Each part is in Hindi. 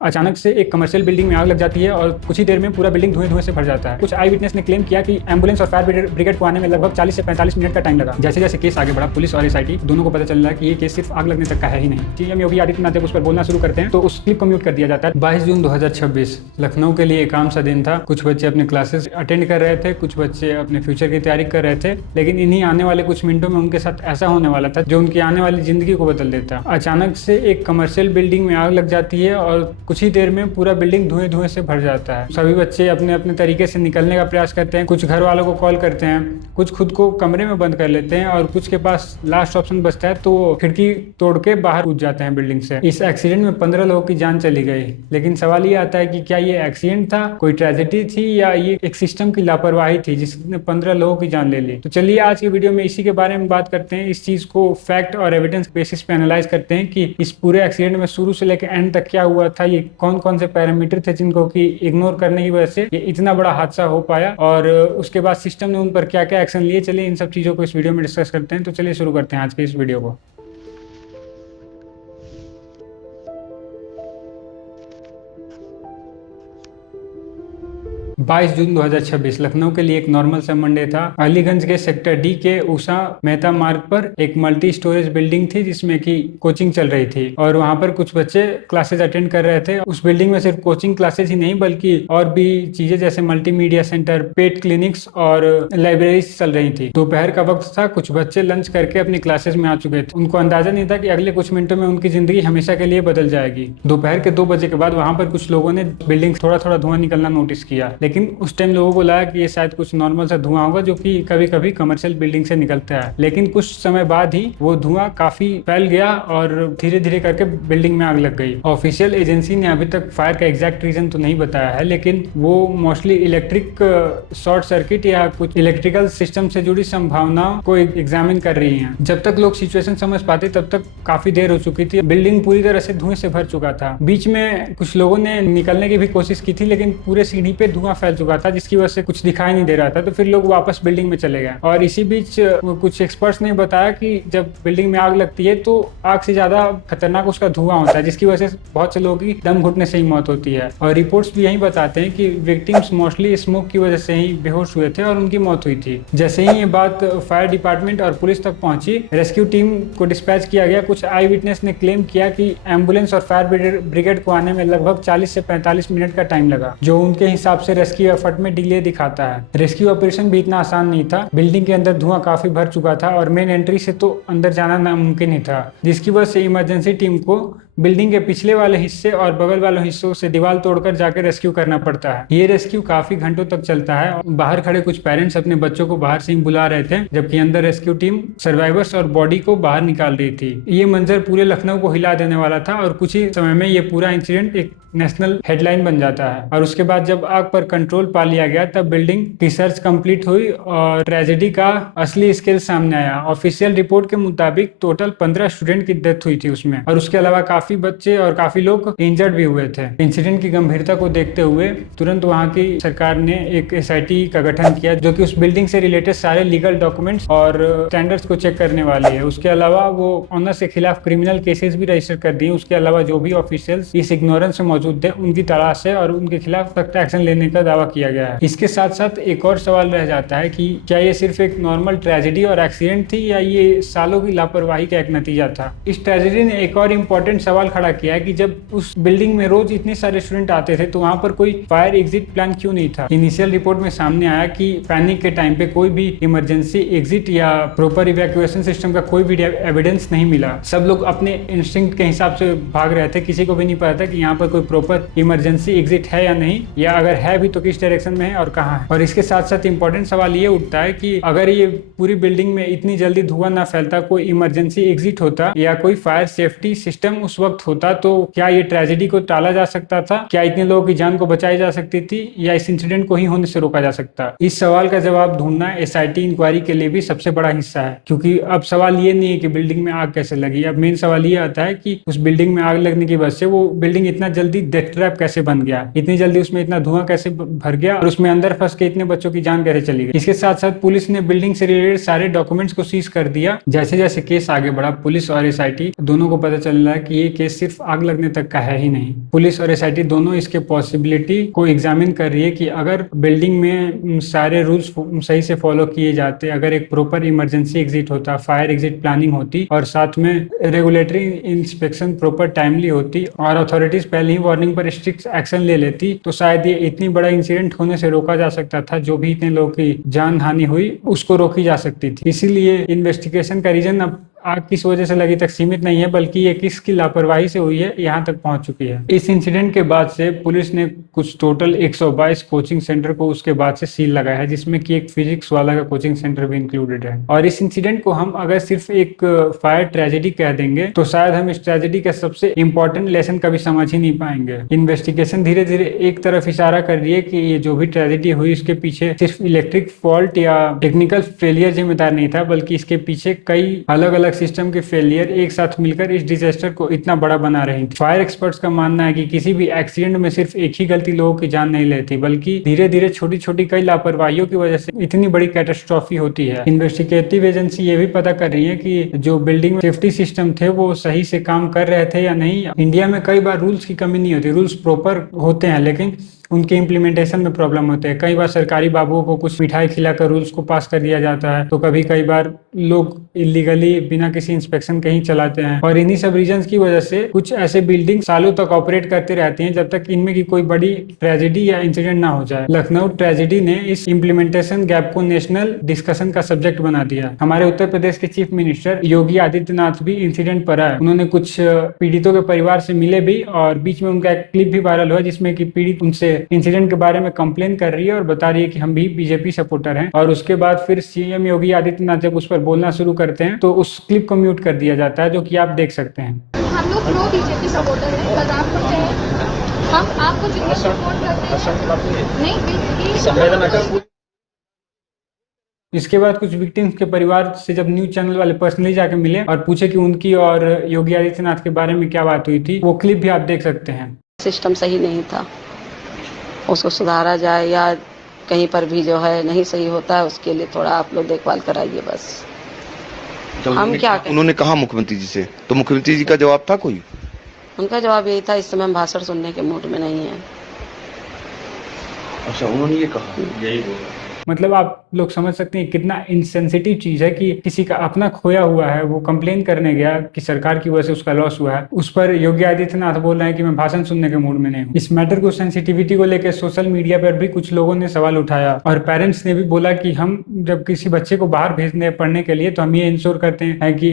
अचानक से एक कमर्शियल बिल्डिंग में आग लग जाती है और कुछ ही देर में पूरा बिल्डिंग धुएं से भर जाता है। कुछ आई विटनेस ने क्लेम किया कि एम्बुलेंस और फायर ब्रिगेड को आने में लगभग 40 से 45 मिनट का टाइम लगा। जैसे जैसे केस आगे बढ़ा, पुलिस और एसआईटी दोनों को पता चल रहा है कि ये केस सिर्फ आग लगने तक का है ही नहीं। सीएम योगी आदित्यनाथ जब उस पर बोलना शुरू करते हैं तो उस क्लिप को म्यूट कर दिया जाता है। 22 जून 2026 लखनऊ के लिए एक आम सा दिन था। कुछ बच्चे अपने क्लासेस अटेंड कर रहे थे, कुछ बच्चे अपने फ्यूचर की तैयारी कर रहे थे, लेकिन इन्हीं आने वाले कुछ मिनटों में उनके साथ ऐसा होने वाला था जो उनकी आने वाली जिंदगी को बदल देता। अचानक से एक कमर्शियल बिल्डिंग में आग लग जाती है और कुछ ही देर में पूरा बिल्डिंग धुएं से भर जाता है। सभी बच्चे अपने अपने तरीके से निकलने का प्रयास करते हैं, कुछ घर वालों को कॉल करते हैं, कुछ खुद को कमरे में बंद कर लेते हैं और कुछ के पास लास्ट ऑप्शन बचता है तो वो खिड़की तोड़ के बाहर कूद जाते हैं बिल्डिंग से। इस एक्सीडेंट में 15 लोगों की जान चली गई, लेकिन सवाल ये आता है कि क्या ये एक्सीडेंट था, कोई ट्रेजेडी थी या ये एक सिस्टम की लापरवाही थी जिसने 15 लोगों की जान ले ली। तो चलिए आज की वीडियो में इसी के बारे में बात करते हैं। इस चीज को फैक्ट और एविडेंस बेसिस पे एनालाइज करते हैं कि इस पूरे एक्सीडेंट में शुरू से लेकर एंड तक क्या हुआ था, ये कौन कौन से पैरामीटर थे जिनको कि इग्नोर करने की वजह से ये इतना बड़ा हादसा हो पाया और उसके बाद सिस्टम ने उन पर क्या क्या एक्शन लिए। चलिए इन सब चीजों को इस वीडियो में डिस्कस करते हैं। तो चलिए शुरू करते हैं आज के इस वीडियो को। 22 जून 2026 लखनऊ के लिए एक नॉर्मल सा मंडे था। अलीगंज के सेक्टर डी के उषा मेहता मार्ग पर एक मल्टी स्टोरेज बिल्डिंग थी जिसमें कि कोचिंग चल रही थी और वहां पर कुछ बच्चे क्लासेस अटेंड कर रहे थे। उस बिल्डिंग में सिर्फ कोचिंग क्लासेस ही नहीं बल्कि और भी चीजें जैसे मल्टीमीडिया सेंटर, पेट क्लिनिक्स और लाइब्रेरी चल रही थी। दोपहर का वक्त था, कुछ बच्चे लंच करके अपनी क्लासेस में आ चुके थे। उनको अंदाजा नहीं था कि अगले कुछ मिनटों में उनकी जिंदगी हमेशा के लिए बदल जाएगी। दोपहर के 2 बजे के बाद वहां पर कुछ लोगों ने बिल्डिंग थोड़ा थोड़ा धुआं निकलना नोटिस किया, लेकिन उस टाइम लोगों को लगा कि ये शायद कुछ नॉर्मल सा धुआं होगा जो कि कभी कभी कमर्शियल बिल्डिंग से निकलता है। लेकिन कुछ समय बाद ही वो धुआं काफी फैल गया और धीरे धीरे करके बिल्डिंग में आग लग गई। ऑफिशियल एजेंसी ने अभी तक फायर का एग्जैक्ट रीजन तो नहीं बताया है, लेकिन वो मोस्टली इलेक्ट्रिक शॉर्ट सर्किट या कुछ इलेक्ट्रिकल सिस्टम से जुड़ी संभावनाओं को एग्जामिन कर रही है। जब तक लोग सिचुएशन समझ पाते तब तक काफी देर हो चुकी थी। बिल्डिंग पूरी तरह से धुएं से भर चुका था। बीच में कुछ लोगों ने निकलने की भी कोशिश की थी, लेकिन पूरे सीढ़ी पे धुआं फैल चुका था जिसकी वजह से कुछ दिखाई नहीं दे रहा था। तो फिर लोग वापस बिल्डिंग में चले गए और इसी बीच कुछ एक्सपर्ट्स ने बताया कि जब बिल्डिंग में आग लगती है तो आग से ज्यादा खतरनाक उसका धुआं होता है, जिसकी वजह से बहुत से लोगों की दम घुटने से ही मौत होती है। और रिपोर्ट्स भी यही बताते हैं कि विक्टिम्स मोस्टली स्मोक की वजह से ही बेहोश हुए थे और उनकी मौत हुई थी। जैसे ही ये बात फायर डिपार्टमेंट और पुलिस तक पहुंची, रेस्क्यू टीम को डिस्पैच किया गया। कुछ आई विटनेस ने क्लेम किया कि एम्बुलेंस और फायर ब्रिगेड को आने में लगभग 40 से 45 मिनट का टाइम लगा, जो उनके हिसाब से रेस्क्यू एफर्ट में डिले दिखाता है। रेस्क्यू ऑपरेशन भी इतना आसान नहीं था। बिल्डिंग के अंदर धुआं काफी भर चुका था और मेन एंट्री से तो अंदर जाना नामुमकिन ही था, जिसकी वजह से इमरजेंसी टीम को बिल्डिंग के पिछले वाले हिस्से और बगल वाले हिस्सों से दीवार तोड़कर जाकर रेस्क्यू करना पड़ता है। ये रेस्क्यू काफी घंटों तक चलता है और बाहर खड़े कुछ पेरेंट्स अपने बच्चों को बाहर से ही बुला रहे थे, जबकि अंदर रेस्क्यू टीम सर्वाइवर्स और बॉडी को बाहर निकाल रही थी। ये मंजर पूरे लखनऊ को हिला देने वाला था और कुछ ही समय में ये पूरा इंसिडेंट एक नेशनल हेडलाइन बन जाता है। और उसके बाद जब आग पर कंट्रोल पा लिया गया तब बिल्डिंग की सर्च कंप्लीट हुई और ट्रेजेडी का असली स्केल सामने आया। ऑफिशियल रिपोर्ट के मुताबिक टोटल 15 स्टूडेंट की डेथ हुई थी उसमें, और उसके अलावा काफी बच्चे और काफी लोग इंजर्ड भी हुए थे। इंसिडेंट की गंभीरता को देखते हुए तुरंत वहां की सरकार ने एक एसआईटी का गठन किया जो कि उस बिल्डिंग से रिलेटेड सारे लीगल डॉक्यूमेंट्स और स्टैंडर्ड्स को चेक करने वाली है। उसके अलावा वो ऑनर्स के खिलाफ क्रिमिनल केसेस भी रजिस्टर कर दिए। उसके अलावा जो भी ऑफिशियल्स इस इग्नोरेंस से मौजूद थे उनकी तलाश है और उनके खिलाफ सख्त एक्शन लेने का दावा किया गया है। इसके साथ साथ एक और सवाल रह जाता है कि क्या ये सिर्फ एक नॉर्मल ट्रेजेडी और एक्सीडेंट थी या ये सालों की लापरवाही का एक नतीजा था। इस ट्रेजेडी ने एक और इम्पोर्टेंट सवाल खड़ा किया है कि जब उस बिल्डिंग में रोज इतने सारे स्टूडेंट आते थे तो वहां पर कोई फायर एग्जिट प्लान क्यों नहीं था। इनिशियल रिपोर्ट में सामने आया कि पैनिक के टाइम पे कोई भी इमरजेंसी एग्जिट या प्रॉपर इवैक्यूएशन सिस्टम का कोई भी एविडेंस नहीं मिला। सब लोग अपने इंस्टिंक्ट के हिसाब से भाग रहे थे, किसी को भी नहीं पता था कि यहाँ पर कोई प्रॉपर इमरजेंसी एग्जिट है या नहीं, या अगर है भी तो किस डायरेक्शन में है और कहाँ है। और इसके साथ साथ इंपॉर्टेंट सवाल ये उठता है कि अगर ये पूरी बिल्डिंग में इतनी जल्दी धुआं ना फैलता, कोई इमरजेंसी एग्जिट होता या कोई फायर सेफ्टी सिस्टम उस वक्त होता, तो क्या ये ट्रेजेडी को टाला जा सकता था? क्या इतने लोगों की जान को बचाई जा सकती थी या इस इंसिडेंट को ही होने से रोका जा सकता? इस सवाल का जवाब ढूंढना एसआईटी इंक्वायरी के लिए भी सबसे बड़ा हिस्सा है, क्योंकि अब सवाल ये नहीं है कि बिल्डिंग में आग कैसे लगी। अब मेन सवाल ये आता है कि उस बिल्डिंग में आग लगने की वजह से वो बिल्डिंग इतना जल्दी डेथ ट्रैप कैसे बन गया, इतनी जल्दी उसमें इतना धुआं कैसे भर गया और उसमें अंदर फंस के इतने बच्चों की जान कैसे चली गई। इसके साथ साथ पुलिस ने बिल्डिंग से रिलेटेड सारे डॉक्यूमेंट्स को सीज कर दिया। जैसे जैसे केस आगे बढ़ा, पुलिस और एसआईटी दोनों को पता चल रहा है कि ये केस सिर्फ आग लगने तक का है ही नहीं। पुलिस और एसआईटी दोनों इसके पॉसिबिलिटी को एग्जामिन कर रही है कि अगर बिल्डिंग में सारे रूल्स सही से फॉलो किए जाते, अगर एक प्रॉपर इमरजेंसी एग्जिट होता, फायर एग्जिट प्लानिंग होती और साथ में रेगुलेटरी इंस्पेक्शन प्रॉपर टाइमली होती और अथॉरिटीज पहले ही वार्निंग पर स्ट्रिक्ट एक्शन ले लेती, तो शायद ये इतनी बड़ा इंसिडेंट होने से रोका जा सकता था। जो भी इतने लोगों की जान हानि हुई उसको रोकी जा सकती थी। इसीलिए इन्वेस्टिगेशन का रीजन अब आग किस वजह से लगी तक सीमित नहीं है, बल्कि ये किसकी लापरवाही से हुई है यहाँ तक पहुंच चुकी है। इस इंसिडेंट के बाद से पुलिस ने कुछ टोटल 122 कोचिंग सेंटर को उसके बाद से सील लगाया है, जिसमें कि एक फिजिक्स वाला का कोचिंग सेंटर भी इंक्लूडेड है। और इस इंसिडेंट को हम अगर सिर्फ एक फायर ट्रेजेडी कह देंगे तो शायद हम इस ट्रेजेडी का सबसे इंपॉर्टेंट लेसन कभी समझ ही नहीं पाएंगे। इन्वेस्टिगेशन धीरे धीरे एक तरफ इशारा कर रही है कि ये जो भी ट्रेजेडी हुई उसके पीछे सिर्फ इलेक्ट्रिक फॉल्ट या टेक्निकल फेलियर जिम्मेदार नहीं था, बल्कि इसके पीछे कई अलग अलग सिस्टम के फेलियर एक साथ मिलकर इस डिजास्टर को इतना बड़ा बना रही थी। फायर एक्सपर्ट्स का मानना है कि किसी भी एक्सीडेंट में सिर्फ एक ही गलती लोगों की जान नहीं लेती, बल्कि धीरे धीरे छोटी छोटी कई लापरवाहियों की वजह से इतनी बड़ी कैटास्ट्रॉफी होती है। इन्वेस्टिगेटिव एजेंसी ये भी पता कर रही है कि जो बिल्डिंग में सेफ्टी सिस्टम थे वो सही से काम कर रहे थे या नहीं। इंडिया में कई बार रूल्स की कमी नहीं होती, रूल्स प्रॉपर होते हैं लेकिन उनके इम्प्लीमेंटेशन में प्रॉब्लम होते हैं। कई बार सरकारी बाबुओं को कुछ मिठाई खिलाकर रूल्स को पास कर दिया जाता है, तो कई बार लोग इलीगली बिना किसी इंस्पेक्शन के ही चलाते हैं। और इन्हीं सब रीजंस की वजह से कुछ ऐसे बिल्डिंग सालों तक ऑपरेट करते रहती हैं जब तक इनमें की कोई बड़ी ट्रेजेडी या इंसिडेंट ना हो जाए। लखनऊ ट्रेजेडी ने इस इम्प्लीमेंटेशन गैप को नेशनल डिस्कशन का सब्जेक्ट बना दिया। हमारे उत्तर प्रदेश के चीफ मिनिस्टर योगी आदित्यनाथ भी इंसिडेंट पर आए। उन्होंने कुछ पीड़ितों के परिवार से मिले भी और बीच में उनका एक क्लिप भी वायरल हुआ जिसमें कि पीड़ित उनसे इंसिडेंट के बारे में कंप्लेन कर रही है और बता रही है कि हम भी बीजेपी सपोर्टर हैं। और उसके बाद फिर सीएम योगी आदित्यनाथ जब उस पर बोलना शुरू करते हैं तो उस क्लिप को म्यूट कर दिया जाता है, जो कि आप देख सकते हैं। हम लोग प्रो बीजेपी सपोर्टर हैं, बलराम को चाहे हम आपको जितना सपोर्ट करते हैं नहीं बिल्कुल। इसके बाद कुछ विक्टिम्स के परिवार से जब न्यूज चैनल वाले पर्सनली जाके मिले और पूछे कि उनकी और योगी आदित्यनाथ के बारे में क्या बात हुई थी, वो क्लिप भी आप देख सकते हैं। सिस्टम सही नहीं था, उसको सुधारा जाए या कहीं पर भी जो है नहीं सही होता है उसके लिए थोड़ा आप लोग देखभाल कराइए बस। हम क्या करें? उन्होंने कहा मुख्यमंत्री जी से, तो मुख्यमंत्री जी का जवाब था कोई? उनका जवाब यही था इस समय हम भाषण सुनने के मूड में नहीं है। अच्छा, उन्होंने ये कहा, यही बोला। मतलब आप लोग समझ सकते हैं कितना इनसेंसिटिव चीज है कि किसी का अपना खोया हुआ है, वो कंप्लेन करने गया कि सरकार की वजह से उसका लॉस हुआ है, उस पर योगी आदित्यनाथ बोल रहे हैं कि मैं भाषण सुनने के मूड में नहीं हूँ। इस मैटर को सेंसिटिविटी को लेकर सोशल मीडिया पर भी कुछ लोगों ने सवाल उठाया और पेरेंट्स ने भी बोला कि हम जब किसी बच्चे को बाहर भेजने पढ़ने के लिए तो हम ये इंश्योर करते हैं कि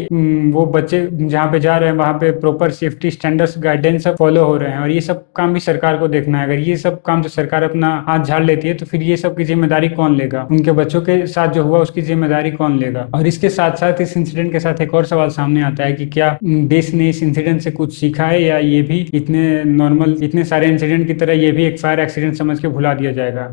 वो बच्चे जहाँ पे जा रहे हैं वहाँ पे प्रॉपर सेफ्टी स्टैंडर्ड्स गाइडेंस सब फॉलो हो रहे हैं। और ये सब काम भी सरकार को देखना है। अगर ये सब काम जो सरकार अपना हाथ झाड़ लेती है तो फिर ये सब की जिम्मेदारी कौन लेगा? उनके बच्चों के साथ जो हुआ उसकी जिम्मेदारी कौन लेगा? और इसके साथ साथ इस इंसिडेंट के साथ एक और सवाल सामने आता है कि क्या देश ने इस इंसिडेंट से कुछ सीखा है या ये भी इतने नॉर्मल इतने सारे इंसिडेंट की तरह ये भी एक फायर एक्सीडेंट समझ के भुला दिया जाएगा?